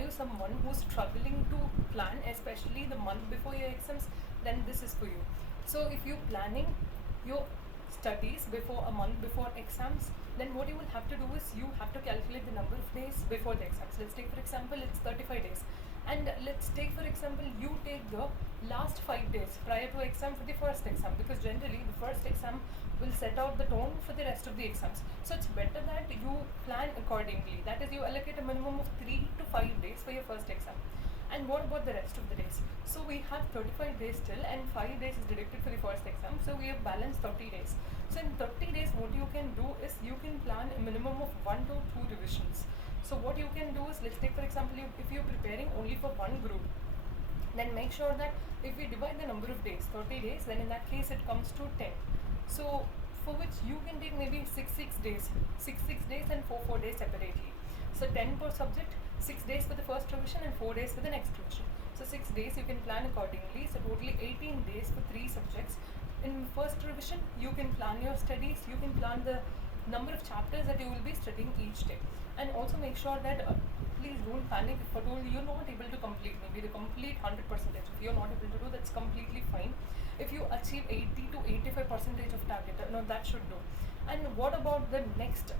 you someone who's struggling to plan, especially the month before your exams, then this is for you. So if you're planning your studies before a month before exams, then what you will have to do is you have to calculate the number of days before the exams. Let's take for example it's 35 days, and let's take for example you take the last 5 days prior to exam for the first exam, because generally the first exam will set out the tone for the rest of the exams. So it's better that you plan accordingly, that is you allocate a minimum of 3 to 5 days for your first exam. And what about the rest of the days? So we have 35 days still, and 5 days is deducted for the first exam, so we have balanced 30 days. So in 30 days what you can do is you can plan a minimum of 1 to 2 revisions. So what you can do is, let's take for example if you're preparing only for one group, then make sure that if we divide the number of days, 30 days, then in that case it comes to 10. So for which you can take maybe 6 days, 6 days and 4 days separately. So 10 per subject, 6 days for the first revision and 4 days for the next revision. So 6 days you can plan accordingly. So totally 18 days for 3 subjects. In first revision, you can plan your studies, you can plan the number of chapters that you will be studying each day. And also make sure that please don't panic if at all you're not able to complete maybe the complete 100%. If you're not able to do, that's completely fine. If you achieve 80 to 85% of target, no, that should do. And what about the next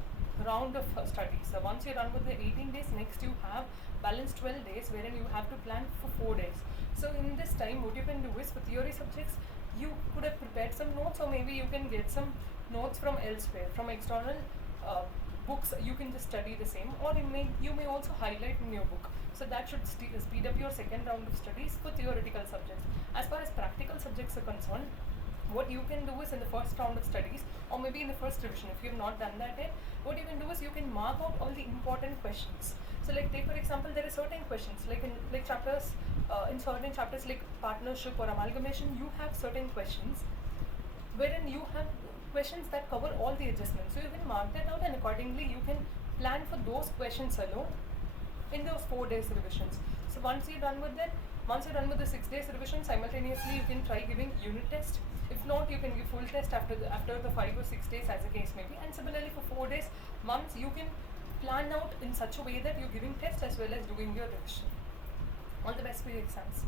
round of studies? So once you're done with the 18 days, next you have balanced 12 days wherein you have to plan for 4 days. So in this time what you can do is, for theory subjects you could have prepared some notes, or maybe you can get some notes from elsewhere, from external books. You can just study the same, or you may also highlight in your book. So that should speed up your second round of studies for theoretical subjects. As far as practical subjects are concerned, what you can do is, in the first round of studies, or maybe in the first revision, if you have not done that yet, what you can do is you can mark out all the important questions. So like take for example, there are certain questions like in like chapters, in certain chapters like partnership or amalgamation, you have certain questions wherein you have questions that cover all the adjustments. So you can mark that out, and accordingly you can plan for those questions alone in those 4 days revisions. So once you're done with that, once you're done with the 6 days revision, simultaneously you can try giving unit test. If not, you can give full test after the 5 or 6 days as the case may be. And similarly for 4 days, once you can plan out in such a way that you're giving test as well as doing your revision. All the best for your exams.